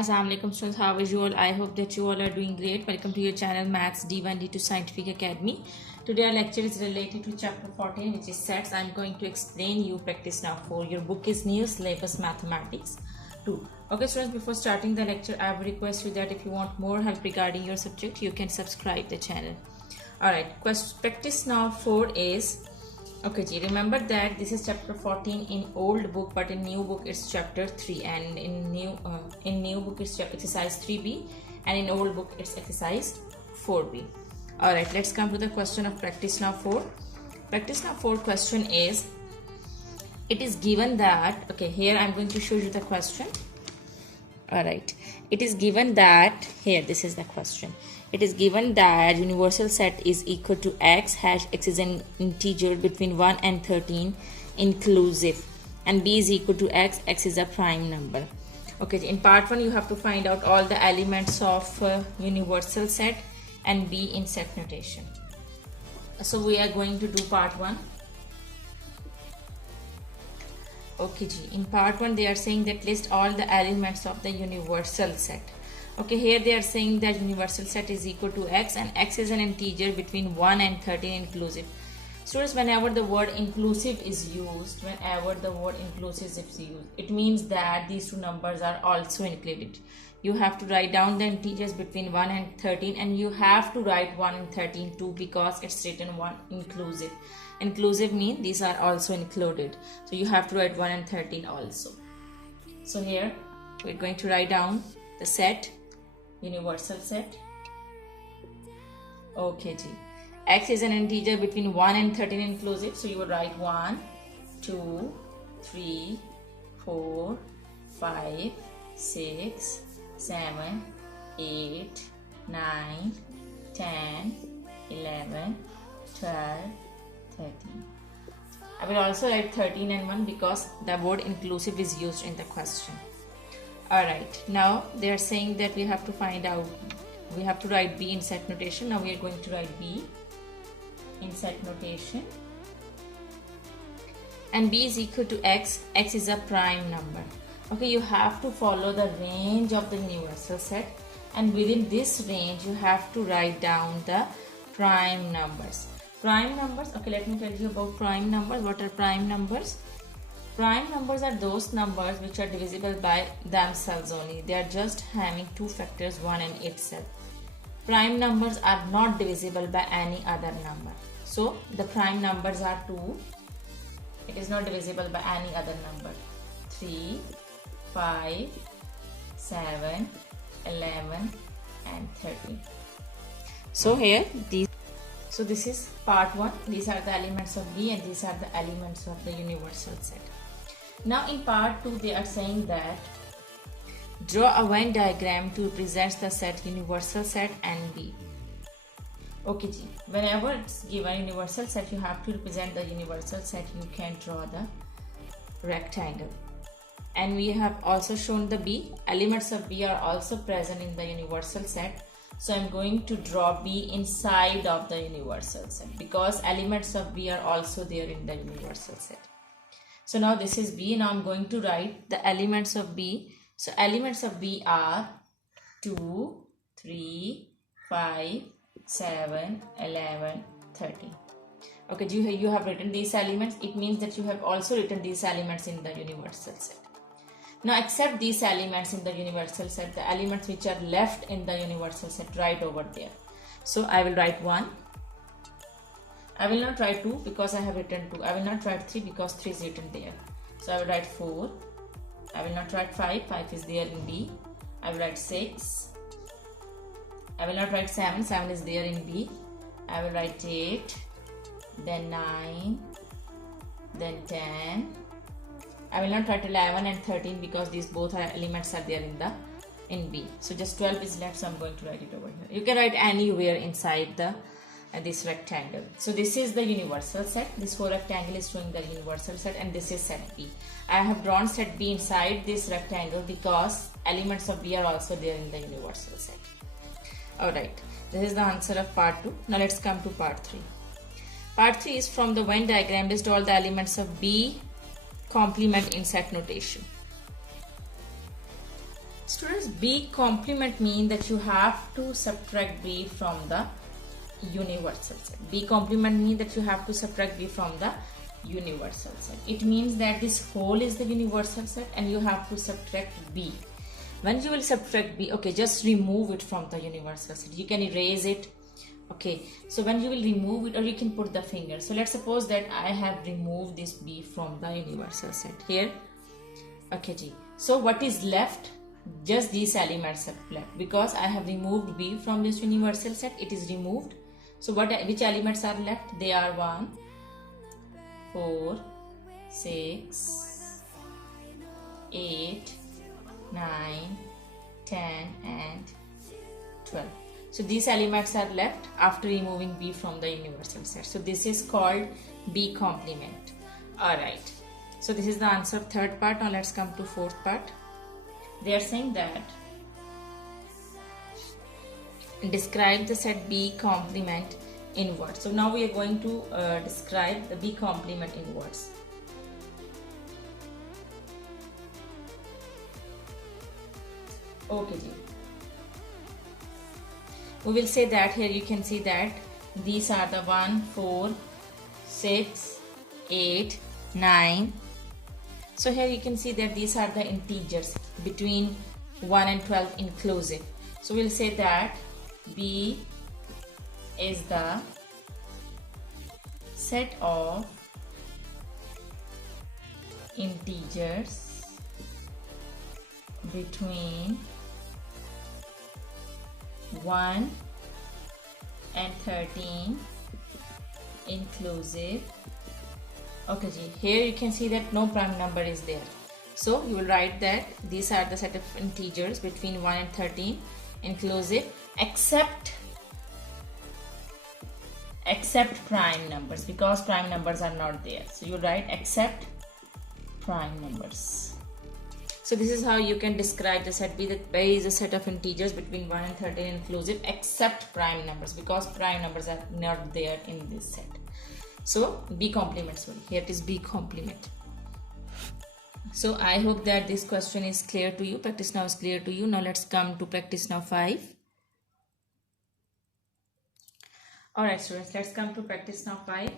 Assalamu alaikum students, how are you all? I hope that you all are doing great. Welcome to your channel Maths D1 D2 Scientific Academy. Today our lecture is related to chapter 14, which is sets. I'm going to explain you practice now 4. Your book is new syllabus mathematics 2. Okay students, before starting the lecture, I would request you that if you want more help regarding your subject, you can subscribe the channel. Alright, practice now 4 is okay ji, remember that this is chapter 14 in old book, but in new book it's chapter 3, and in new book it's exercise 3b, and in old book it's exercise 4b. All right, let's come to the question of practice now 4. Practice now 4 question is, it is given that, okay, here I'm going to show you the question. All right, it is given that, here this is the question. It is given that universal set is equal to x hash x is an integer between 1 and 13 inclusive, and b is equal to x, x is a prime number. Okay, in part 1 you have to find out all the elements of universal set and b in set notation. So we are going to do part 1. Okay ji, in part 1 they are saying that list all the elements of the universal set. Okay, here they are saying that universal set is equal to x, and x is an integer between 1 and 13 inclusive. Students, whenever the word inclusive is used, it means that these two numbers are also included. You have to write down the integers between 1 and 13, and you have to write 1 and 13 too, because it's written 1 inclusive. Inclusive means these are also included. So you have to write 1 and 13 also. So here we're going to write down the set, universal set. Okay ji, x is an integer between 1 and 13 inclusive, so you will write 1 2 3 4 5 6 7 8 9 10 11 12 13. I will also write 13 and 1 because the word inclusive is used in the question. Alright, now they are saying that we have to find out, we have to write b in set notation. Now we are going to write b in set notation, and b is equal to x, x is a prime number. Okay, you have to follow the range of the universal set, and within this range you have to write down the prime numbers. Prime numbers, okay, let me tell you about prime numbers. What are prime numbers? Prime numbers are those numbers which are divisible by themselves only. They are just having two factors, 1 and itself. Prime numbers are not divisible by any other number. So the prime numbers are 2. It is not divisible by any other number. 3, 5, 7, 11 and 13. So here these. So this is part 1. These are the elements of B, and these are the elements of the universal set. Now in part 2 they are saying that draw a Venn diagram to represent the set universal set and B. Okay ji, whenever it's given universal set, you have to represent the universal set. You can draw the rectangle. And we have also shown the B. Elements of B are also present in the universal set. So I'm going to draw B inside of the universal set, because elements of B are also there in the universal set. So now this is B. Now I'm going to write the elements of B. So elements of B are 2, 3, 5, 7, 11, 13. Okay, you have written these elements. It means that you have also written these elements in the universal set. Now accept these elements in the universal set, the elements which are left in the universal set, right over there. So I will write 1. I will not write 2 because I have written 2. I will not write 3 because 3 is written there. So I will write 4. I will not write 5. 5 is there in B. I will write 6. I will not write 7. 7 is there in B. I will write 8. Then 9. Then 10. I will not write 11 and 13 because these both are elements are there in B. So just 12 is left, so I'm going to write it over here. You can write anywhere inside the this rectangle. So this is the universal set. This whole rectangle is showing the universal set, and this is set B. I have drawn set B inside this rectangle because elements of B are also there in the universal set. Alright, this is the answer of part 2. Now let's come to part 3. Part 3 is from the Venn diagram. List all the elements of B complement in set notation. Students, B complement mean that you have to subtract B from the universal set. B complement mean that you have to subtract B from the universal set. It means that this whole is the universal set and you have to subtract B. When you will subtract B, okay, just remove it from the universal set. You can erase it. Okay, so when you will remove it, or you can put the finger. So let's suppose that I have removed this B from the universal set here. Okay, G. So what is left? Just these elements are left because I have removed B from this universal set. It is removed. So which elements are left? They are 1, 4, 6, 8, 9, 10 and 12. So these elements are left after removing B from the universal set. So this is called B complement. Alright. So this is the answer of third part. Now let's come to fourth part. They are saying that describe the set B complement in words. So now we are going to describe the B complement in words. Okay, we will say that here you can see that these are the 1, 4, 6, 8, 9. So here you can see that these are the integers between 1 and 12 inclusive. So we'll say that B is the set of integers between 1 and 13 inclusive. Okay, here you can see that no prime number is there. So you will write that these are the set of integers between 1 and 13 inclusive except prime numbers, because prime numbers are not there. So you write except prime numbers. So this is how you can describe the set B, that B is a set of integers between 1 and 13 inclusive except prime numbers, because prime numbers are not there in this set. So B complement, sorry, here it is B complement. So I hope that this question is clear to you. Practice now is clear to you. Now let's come to practice now 5. Alright students, let's come to practice now 5.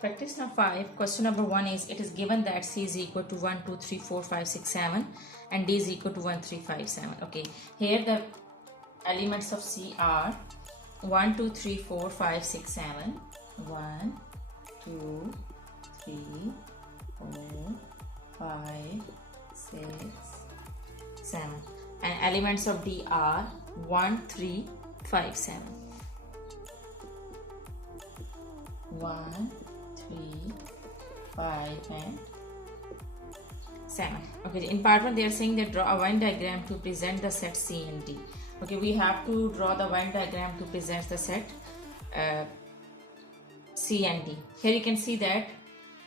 Practice now 5, question number 1 is, it is given that C is equal to 1, 2, 3, 4, 5, 6, 7 and D is equal to 1, 3, 5, 7. Okay, here the elements of C are 1, 2, 3, 4, 5, 6, 7. 1, 2, 3, 4, 5, 6, 7. And elements of D are 1, 3, 5, 7. 1, 3, 5 and 7. Okay, in part 1 they are saying that draw a Venn diagram to present the set C and D. Okay, we have to draw the Venn diagram to present the set C and D. Here you can see that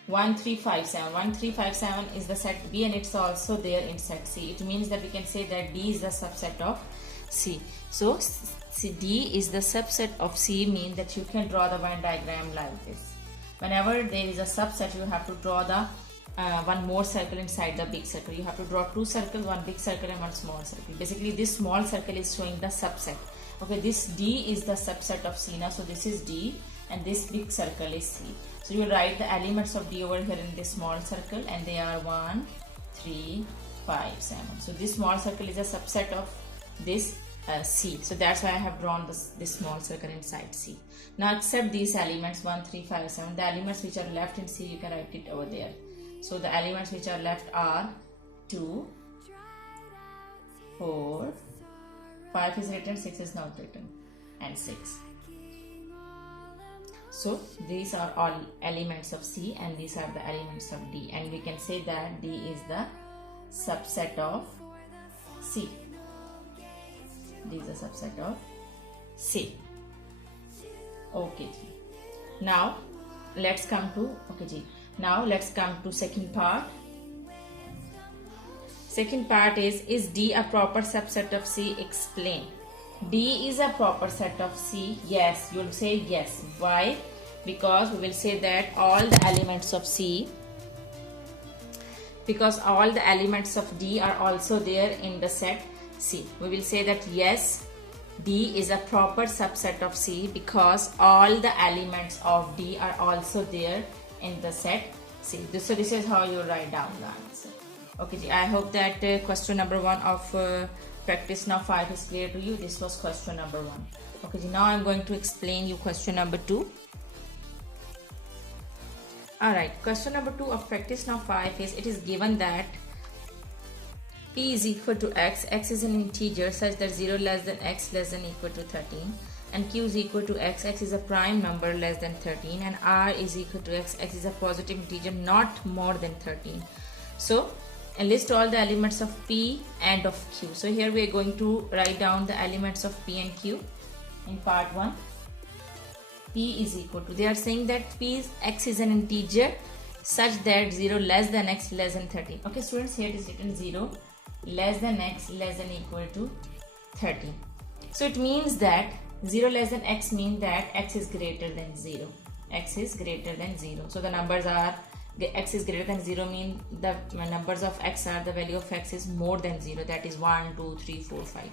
1, 3, 5, 7. 1, 3, 5, 7 is the set B and it's also there in set C. It means that we can say that D is the subset of C. So D is the subset of C, mean that you can draw the Venn diagram like this. Whenever there is a subset, you have to draw the one more circle inside the big circle. You have to draw 2 circles, 1 big circle and 1 small circle. Basically this small circle is showing the subset. Okay, this D is the subset of C now. So this is D and this big circle is C. So you will write the elements of D over here in this small circle and they are 1, 3, 5, 7. So this small circle is a subset of this C. So that's why I have drawn this small circle inside C. Now accept these elements 1, 3, 5, 7. The elements which are left in C, you can write it over there. So the elements which are left are 2, 4, 5 is written, 6 is not written and 6. So these are all elements of C and these are the elements of D, and we can say that D is the subset of C. D is a subset of C. Okay. Now let's come to Now let's come to second part. Second part is D a proper subset of C? Explain. D is a proper set of C. Yes, you will say yes. Why? Because we will say that all the elements of C because all the elements of D are also there in the set C. We will say that yes, D is a proper subset of C because all the elements of D are also there in the set C. So this is how you write down the answer. Okay, I hope that question number 1 of practice now 5 is clear to you. This was question number 1. Okay, now I'm going to explain you question number 2. Alright, question number 2 of practice now 5 is, it is given that P is equal to X, X is an integer such that 0 less than X less than equal to 13, and Q is equal to X, X is a prime number less than 13, and R is equal to X, X is a positive integer not more than 13. So, list all the elements of P and of Q. So here we are going to write down the elements of P and Q in part 1. P is equal to, they are saying that X is an integer such that 0 less than X less than 13. Okay students, here it is written 0 less than X less than equal to 13. So it means that 0 less than X means that X is greater than 0. X is greater than 0. So the numbers are, X is greater than 0 mean the numbers of X are, the value of X is more than 0, that is 1, 2, 3, 4, 5.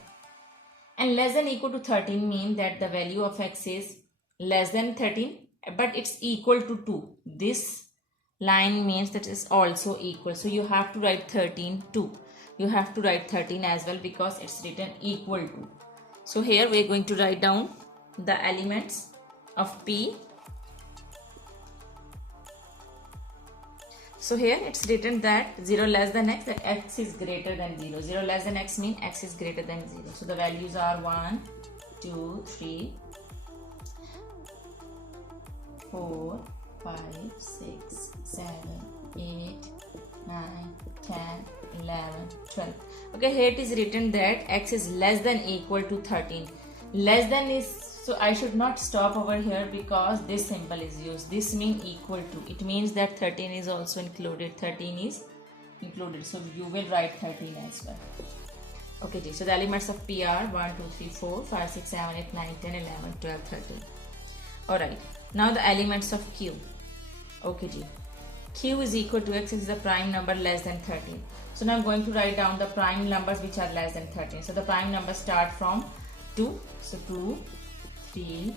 And less than equal to 13 mean that the value of X is less than 13 but it's equal to 2. This line means that it's also equal. So you have to write 13 too. You have to write 13 as well because it's written equal to. So here we are going to write down the elements of P. So here it's written that 0 less than X, that X is greater than 0. 0 less than X means X is greater than 0. So the values are 1, 2, 3, 4, 5, 6, 7, 8, 9, 10, 11, 12. Okay, here it is written that X is less than equal to 13. Less than is, so I should not stop over here because this symbol is used. This means equal to. It means that 13 is also included. 13 is included. So you will write 13 as well. Okay, so the elements of P are 1, 2, 3, 4, 5, 6, 7, 8, 9, 10, 11, 12, 13. Alright, now the elements of Q. Okay, Q is equal to X is the prime number less than 13. So now I'm going to write down the prime numbers which are less than 13. So the prime numbers start from 2. So 2, 3,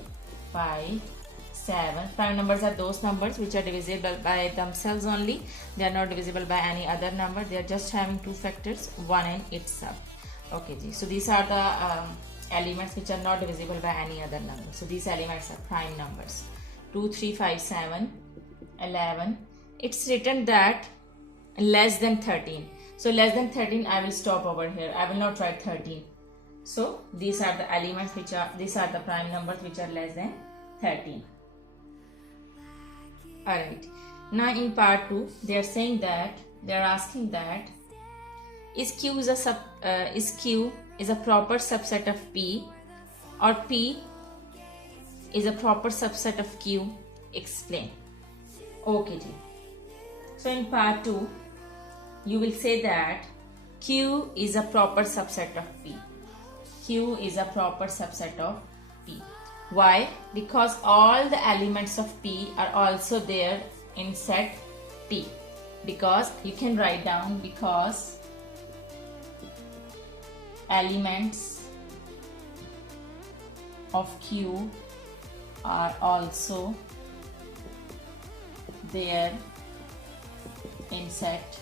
5, 7. Prime numbers are those numbers which are divisible by themselves only. They are not divisible by any other number. They are just having two factors, 1 and itself. Okay, so these are the elements which are not divisible by any other number. So these elements are prime numbers. 2, 3, 5, 7, 11. It's written that less than 13. So less than 13 I will stop over here. I will not write 13. So these are the elements which are, these are the prime numbers which are less than 13. Alright. Now in part 2 they are saying that, they are asking that is Q is a proper subset of P or P is a proper subset of Q? Explain. Okay. So in part 2 you will say that Q is a proper subset of P. Q is a proper subset of P. Why? Because all the elements of P are also there in set P. Because you can write down because elements of Q are also there in set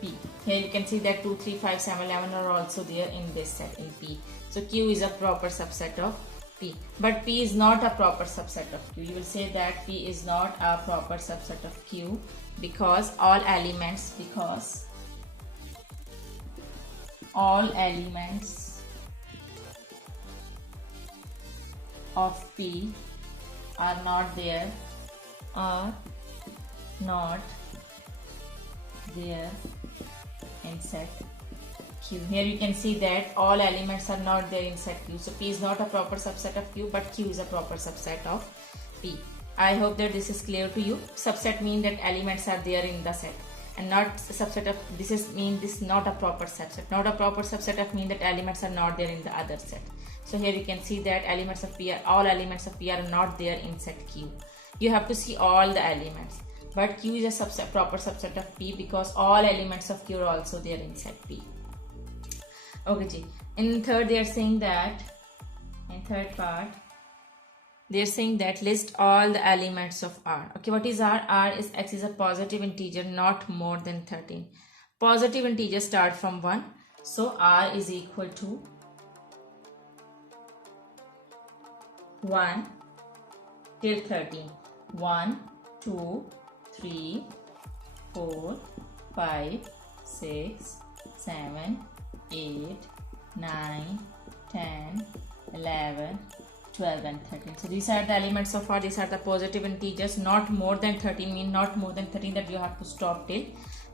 P. Here you can see that 2, 3, 5, 7, 11 are also there in this set in P. So Q is a proper subset of P. But P is not a proper subset of Q. You will say that P is not a proper subset of Q because all elements of P are not there in set Q. Here you can see that all elements are not there in set Q. So P is not a proper subset of Q, but Q is a proper subset of P. I hope that this is clear to you. Subset means that elements are there in the set, and not subset of this is not a proper subset. Not a proper subset of mean that elements are not there in the other set. So here you can see that all elements of P are not there in set Q. You have to see all the elements. but Q is a proper subset of P because all elements of Q are also there inside P. Okay ji. In third they are saying that, in third part they are saying that list all the elements of R. Okay, what is R? R is X is a positive integer not more than 13. Positive integers start from 1. So R is equal to 1 till 13. 1, 2, 3, 4, 5, 6, 7, 8, 9, 10, 11, 12 and 13. So these are the elements of R. These are the positive integers. Not more than 13 mean not more than 13, that you have to stop till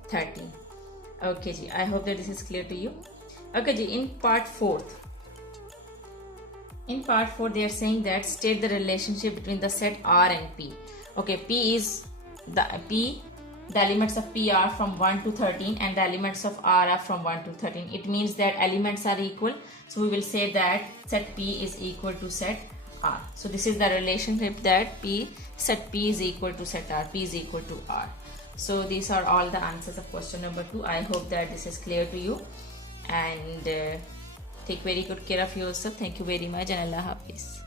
13. Okay ji, I hope that this is clear to you. Okay ji, in part 4th. In part 4 they are saying that state the relationship between the set R and P. Okay, the elements of P are from 1 to 13 and the elements of R are from 1 to 13. It means that elements are equal. So we will say that set P is equal to set R. So this is the relationship, that set P is equal to set R. P is equal to R. So these are all the answers of question number 2. I hope that this is clear to you, and take very good care of yourself. Thank you very much and Allah Hafiz.